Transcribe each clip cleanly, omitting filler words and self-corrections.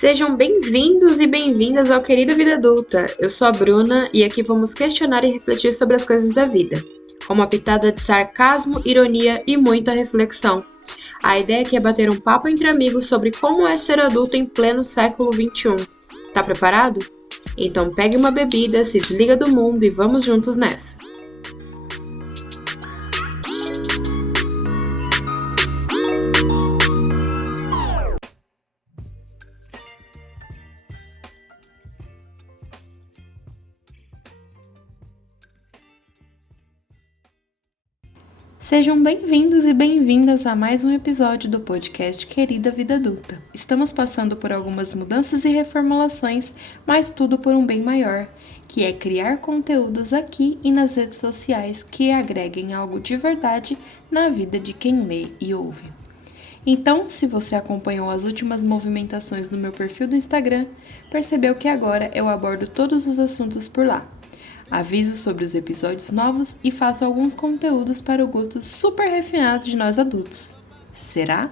Sejam bem-vindos e bem-vindas ao Querida Vida Adulta. Eu sou a Bruna e aqui vamos questionar e refletir sobre as coisas da vida, com uma pitada de sarcasmo, ironia e muita reflexão. A ideia aqui é bater um papo entre amigos sobre como é ser adulto em pleno século XXI. Tá preparado? Então pegue uma bebida, se desliga do mundo e vamos juntos nessa. Sejam bem-vindos e bem-vindas a mais um episódio do podcast Querida Vida Adulta. Estamos passando por algumas mudanças e reformulações, mas tudo por um bem maior, que é criar conteúdos aqui e nas redes sociais que agreguem algo de verdade na vida de quem lê e ouve. Então, se você acompanhou as últimas movimentações no meu perfil do Instagram, percebeu que agora eu abordo todos os assuntos por lá. Aviso sobre os episódios novos e faço alguns conteúdos para o gosto super refinado de nós adultos. Será?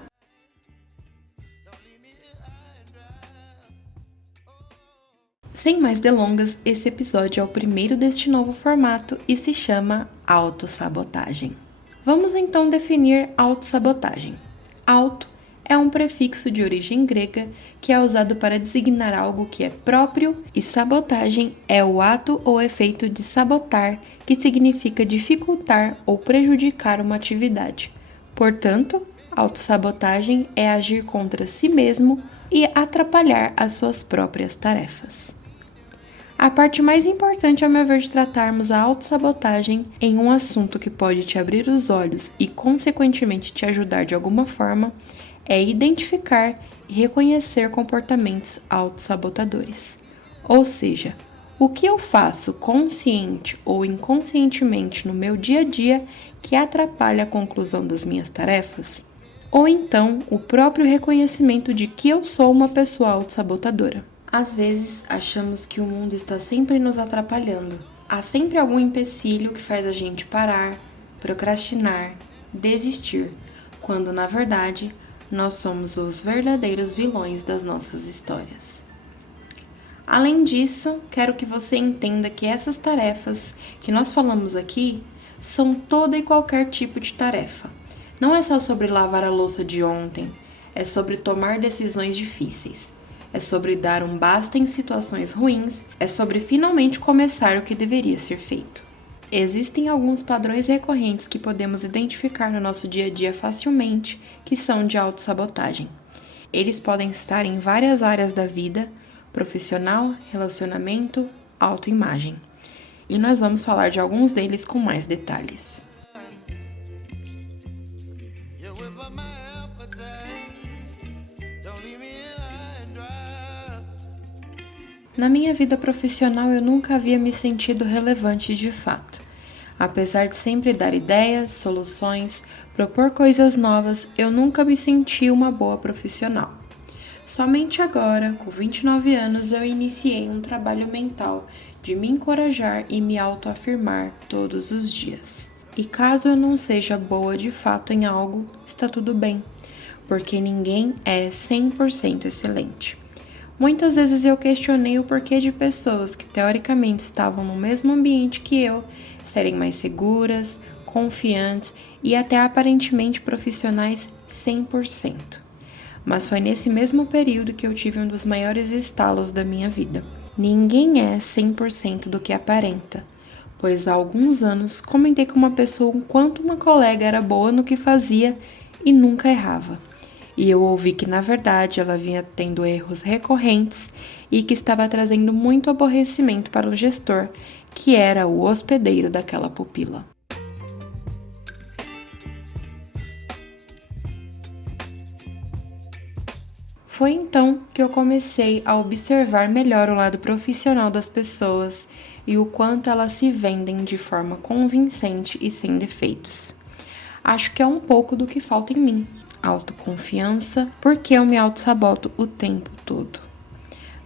Sem mais delongas, esse episódio é o primeiro deste novo formato e se chama autossabotagem. Vamos então definir autossabotagem. Auto é um prefixo de origem grega que é usado para designar algo que é próprio, e sabotagem é o ato ou efeito de sabotar, que significa dificultar ou prejudicar uma atividade. Portanto, autossabotagem é agir contra si mesmo e atrapalhar as suas próprias tarefas. A parte mais importante, ao meu ver, de tratarmos a autossabotagem em um assunto que pode te abrir os olhos e, consequentemente, te ajudar de alguma forma, é identificar e reconhecer comportamentos autossabotadores. Ou seja, o que eu faço consciente ou inconscientemente no meu dia a dia que atrapalha a conclusão das minhas tarefas? Ou então, o próprio reconhecimento de que eu sou uma pessoa autossabotadora. Às vezes, achamos que o mundo está sempre nos atrapalhando. Há sempre algum empecilho que faz a gente parar, procrastinar, desistir, quando, na verdade, nós somos os verdadeiros vilões das nossas histórias. Além disso, quero que você entenda que essas tarefas que nós falamos aqui são toda e qualquer tipo de tarefa. Não é só sobre lavar a louça de ontem, é sobre tomar decisões difíceis. É sobre dar um basta em situações ruins, é sobre finalmente começar o que deveria ser feito. Existem alguns padrões recorrentes que podemos identificar no nosso dia a dia facilmente, que são de autossabotagem. Eles podem estar em várias áreas da vida, profissional, relacionamento, autoimagem. E nós vamos falar de alguns deles com mais detalhes. Na minha vida profissional, eu nunca havia me sentido relevante de fato. Apesar de sempre dar ideias, soluções, propor coisas novas, eu nunca me senti uma boa profissional. Somente agora, com 29 anos, eu iniciei um trabalho mental de me encorajar e me autoafirmar todos os dias. E caso eu não seja boa de fato em algo, está tudo bem, porque ninguém é 100% excelente. Muitas vezes eu questionei o porquê de pessoas que teoricamente estavam no mesmo ambiente que eu serem mais seguras, confiantes e até aparentemente profissionais 100%. Mas foi nesse mesmo período que eu tive um dos maiores estalos da minha vida. Ninguém é 100% do que aparenta, pois há alguns anos comentei com uma pessoa o quanto uma colega era boa no que fazia e nunca errava. E eu ouvi que, na verdade, ela vinha tendo erros recorrentes e que estava trazendo muito aborrecimento para o gestor, que era o hospedeiro daquela pupila. Foi então que eu comecei a observar melhor o lado profissional das pessoas e o quanto elas se vendem de forma convincente e sem defeitos. Acho que é um pouco do que falta em mim. Autoconfiança, porque eu me autossaboto o tempo todo.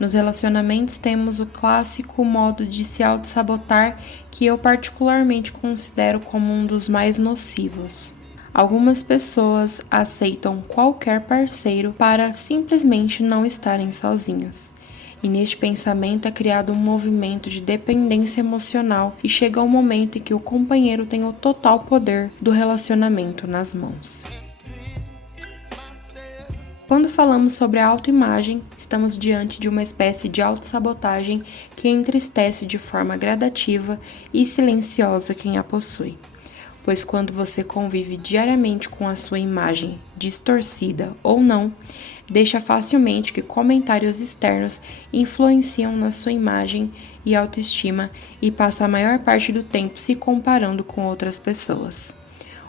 Nos relacionamentos temos o clássico modo de se autossabotar que eu particularmente considero como um dos mais nocivos. Algumas pessoas aceitam qualquer parceiro para simplesmente não estarem sozinhas. E neste pensamento é criado um movimento de dependência emocional e chega um momento em que o companheiro tem o total poder do relacionamento nas mãos. Quando falamos sobre a autoimagem, estamos diante de uma espécie de autossabotagem que entristece de forma gradativa e silenciosa quem a possui. Pois quando você convive diariamente com a sua imagem, distorcida ou não, deixa facilmente que comentários externos influenciam na sua imagem e autoestima e passa a maior parte do tempo se comparando com outras pessoas.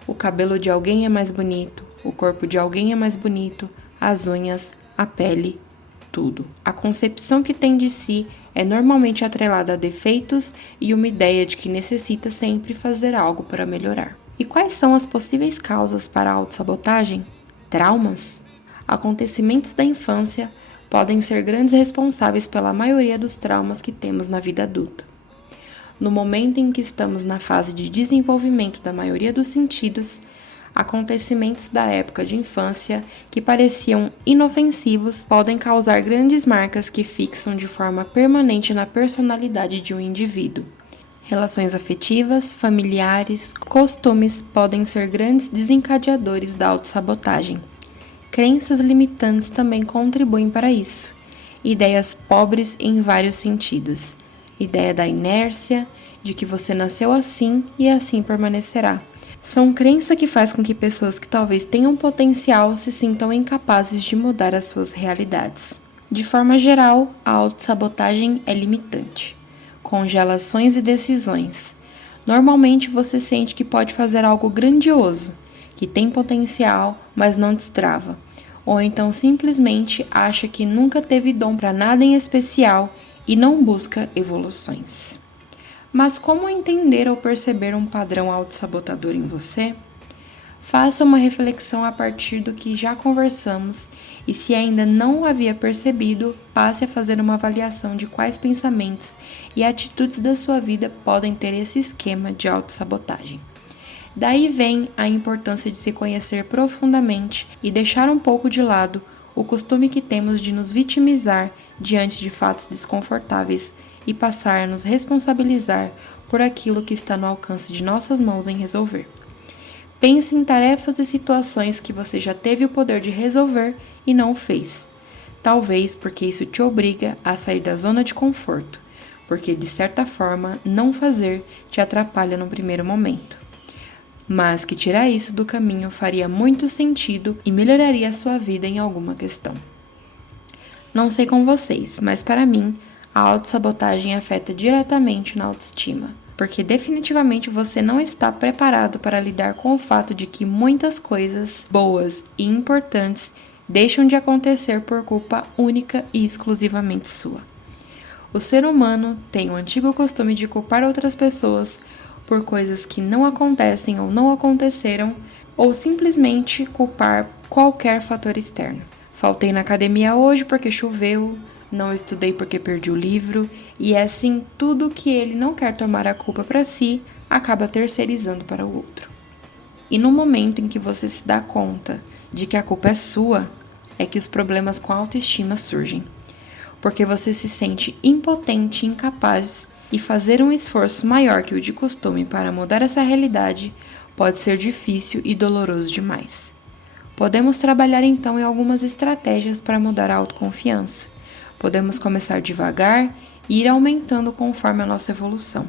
O cabelo de alguém é mais bonito, o corpo de alguém é mais bonito, as unhas, a pele, tudo. A concepção que tem de si é normalmente atrelada a defeitos e uma ideia de que necessita sempre fazer algo para melhorar. E quais são as possíveis causas para a autossabotagem? Traumas? Acontecimentos da infância podem ser grandes responsáveis pela maioria dos traumas que temos na vida adulta. No momento em que estamos na fase de desenvolvimento da maioria dos sentidos, acontecimentos da época de infância que pareciam inofensivos podem causar grandes marcas que fixam de forma permanente na personalidade de um indivíduo. Relações afetivas, familiares, costumes podem ser grandes desencadeadores da autossabotagem. Crenças limitantes também contribuem para isso. Ideias pobres em vários sentidos. Ideia da inércia, de que você nasceu assim e assim permanecerá. São crenças que faz com que pessoas que talvez tenham potencial se sintam incapazes de mudar as suas realidades. De forma geral, a autossabotagem é limitante. Congela ações e decisões. Normalmente você sente que pode fazer algo grandioso, que tem potencial, mas não destrava. Ou então simplesmente acha que nunca teve dom para nada em especial e não busca evoluções. Mas como entender ou perceber um padrão autossabotador em você? Faça uma reflexão a partir do que já conversamos e, se ainda não o havia percebido, passe a fazer uma avaliação de quais pensamentos e atitudes da sua vida podem ter esse esquema de autossabotagem. Daí vem a importância de se conhecer profundamente e deixar um pouco de lado o costume que temos de nos vitimizar diante de fatos desconfortáveis e passar a nos responsabilizar por aquilo que está no alcance de nossas mãos em resolver. Pense em tarefas e situações que você já teve o poder de resolver e não o fez. Talvez porque isso te obriga a sair da zona de conforto, porque de certa forma não fazer te atrapalha no primeiro momento. Mas que tirar isso do caminho faria muito sentido e melhoraria a sua vida em alguma questão. Não sei com vocês, mas para mim, a autossabotagem afeta diretamente na autoestima, porque definitivamente você não está preparado para lidar com o fato de que muitas coisas boas e importantes deixam de acontecer por culpa única e exclusivamente sua. O ser humano tem o antigo costume de culpar outras pessoas por coisas que não acontecem ou não aconteceram, ou simplesmente culpar qualquer fator externo. Faltei na academia hoje porque choveu, não estudei porque perdi o livro, e é assim tudo que ele não quer tomar a culpa para si, acaba terceirizando para o outro. E no momento em que você se dá conta de que a culpa é sua, é que os problemas com a autoestima surgem. Porque você se sente impotente e incapaz, e fazer um esforço maior que o de costume para mudar essa realidade pode ser difícil e doloroso demais. Podemos trabalhar então em algumas estratégias para mudar a autoconfiança. Podemos começar devagar e ir aumentando conforme a nossa evolução.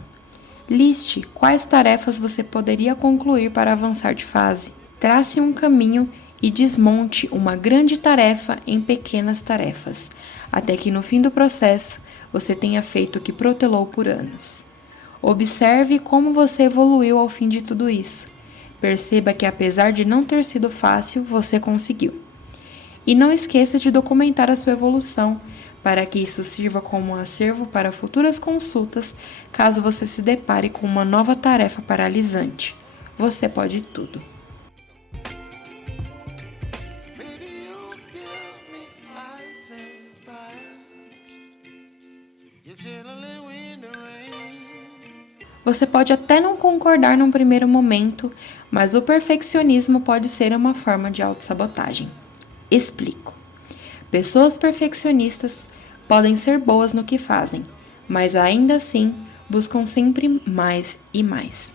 Liste quais tarefas você poderia concluir para avançar de fase. Trace um caminho e desmonte uma grande tarefa em pequenas tarefas, até que no fim do processo você tenha feito o que protelou por anos. Observe como você evoluiu ao fim de tudo isso. Perceba que apesar de não ter sido fácil, você conseguiu. E não esqueça de documentar a sua evolução, para que isso sirva como um acervo para futuras consultas, caso você se depare com uma nova tarefa paralisante. Você pode tudo. Você pode até não concordar num primeiro momento, mas o perfeccionismo pode ser uma forma de autossabotagem. Explico. Pessoas perfeccionistas podem ser boas no que fazem, mas ainda assim buscam sempre mais e mais.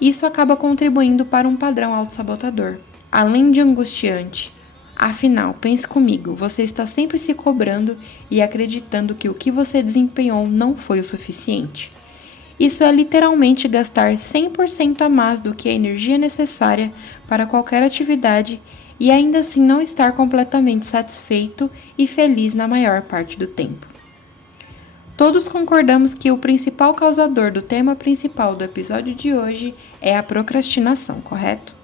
Isso acaba contribuindo para um padrão autossabotador, além de angustiante. Afinal, pense comigo, você está sempre se cobrando e acreditando que o que você desempenhou não foi o suficiente. Isso é literalmente gastar 100% a mais do que a energia necessária para qualquer atividade e ainda assim não estar completamente satisfeito e feliz na maior parte do tempo. Todos concordamos que o principal causador do tema principal do episódio de hoje é a procrastinação, correto?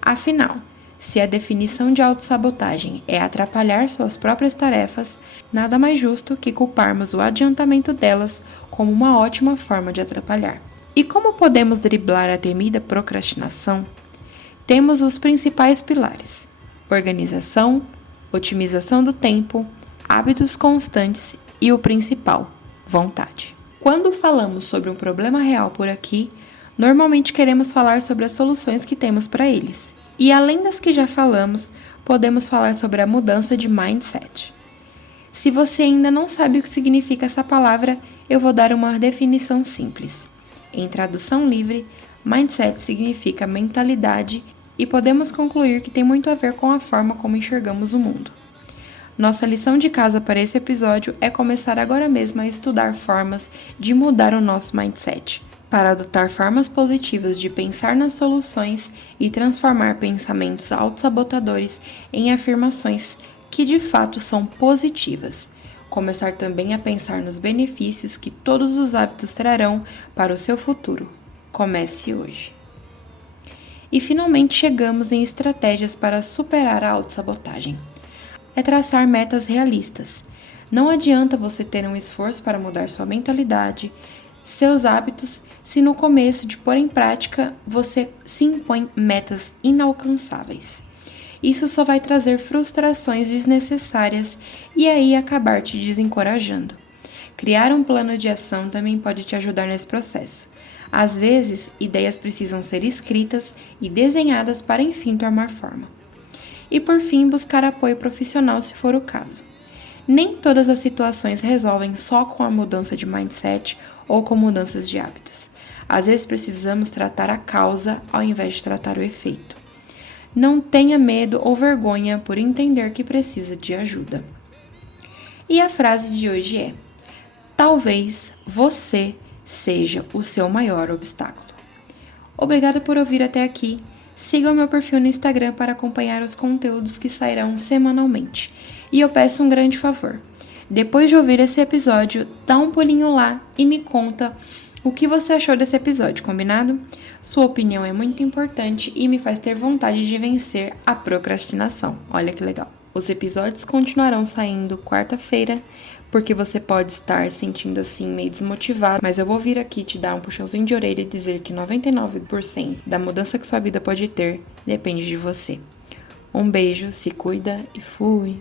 Afinal, se a definição de autossabotagem é atrapalhar suas próprias tarefas, nada mais justo que culparmos o adiantamento delas como uma ótima forma de atrapalhar. E como podemos driblar a temida procrastinação? Temos os principais pilares: organização, otimização do tempo, hábitos constantes e o principal, vontade. Quando falamos sobre um problema real por aqui, normalmente queremos falar sobre as soluções que temos para eles. E além das que já falamos, podemos falar sobre a mudança de mindset. Se você ainda não sabe o que significa essa palavra, eu vou dar uma definição simples. Em tradução livre, mindset significa mentalidade e podemos concluir que tem muito a ver com a forma como enxergamos o mundo. Nossa lição de casa para esse episódio é começar agora mesmo a estudar formas de mudar o nosso mindset, para adotar formas positivas de pensar nas soluções e transformar pensamentos autossabotadores em afirmações que de fato são positivas. Começar também a pensar nos benefícios que todos os hábitos trarão para o seu futuro. Comece hoje. E finalmente chegamos em estratégias para superar a autossabotagem. É traçar metas realistas. Não adianta você ter um esforço para mudar sua mentalidade, seus hábitos, se no começo de pôr em prática você se impõe metas inalcançáveis. Isso só vai trazer frustrações desnecessárias e aí acabar te desencorajando. Criar um plano de ação também pode te ajudar nesse processo. Às vezes, ideias precisam ser escritas e desenhadas para enfim tomar forma. E por fim, buscar apoio profissional se for o caso. Nem todas as situações resolvem só com a mudança de mindset ou com mudanças de hábitos. Às vezes precisamos tratar a causa ao invés de tratar o efeito. Não tenha medo ou vergonha por entender que precisa de ajuda. E a frase de hoje é: talvez você seja o seu maior obstáculo. Obrigada por ouvir até aqui. Siga o meu perfil no Instagram para acompanhar os conteúdos que sairão semanalmente. E eu peço um grande favor. Depois de ouvir esse episódio, dá um pulinho lá e me conta o que você achou desse episódio, combinado? Sua opinião é muito importante e me faz ter vontade de vencer a procrastinação. Olha que legal. Os episódios continuarão saindo quarta-feira, porque você pode estar sentindo assim meio desmotivado, mas eu vou vir aqui te dar um puxãozinho de orelha e dizer que 99% da mudança que sua vida pode ter depende de você. Um beijo, se cuida e fui!